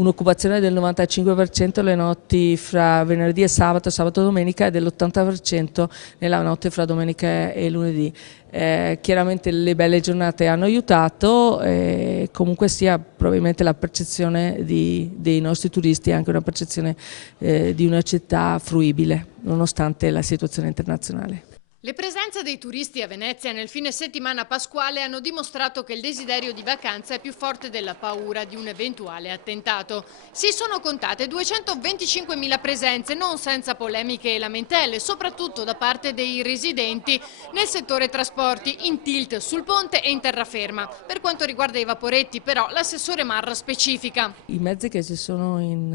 un'occupazione del 95% le notti fra venerdì e sabato e domenica e dell'80% nella notte fra domenica e lunedì. Chiaramente le belle giornate hanno aiutato, comunque sia probabilmente la percezione dei nostri turisti è anche una percezione di una città fruibile nonostante la situazione internazionale. Le presenze dei turisti a Venezia nel fine settimana pasquale hanno dimostrato che il desiderio di vacanza è più forte della paura di un eventuale attentato. Si sono contate 225.000 presenze, non senza polemiche e lamentele, soprattutto da parte dei residenti nel settore trasporti, in tilt sul ponte e in terraferma. Per quanto riguarda i vaporetti, però, l'assessore Marra specifica. I mezzi che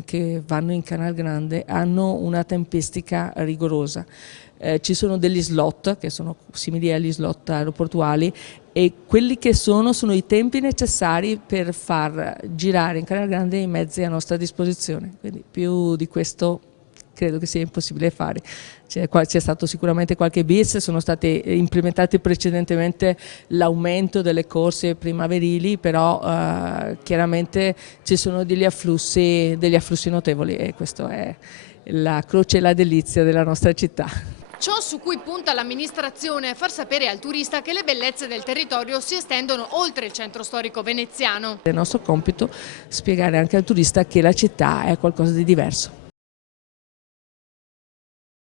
che vanno in Canal Grande hanno una tempistica rigorosa. Ci sono degli slot che sono simili agli slot aeroportuali e quelli che sono i tempi necessari per far girare in Canal Grande i mezzi a nostra disposizione, quindi più di questo credo che sia impossibile fare. C'è stato sicuramente qualche bis, sono stati implementati precedentemente l'aumento delle corse primaverili, però chiaramente ci sono degli afflussi notevoli e questo è la croce e la delizia della nostra città. Ciò su cui punta l'amministrazione è far sapere al turista che le bellezze del territorio si estendono oltre il centro storico veneziano. È il nostro compito spiegare anche al turista che la città è qualcosa di diverso.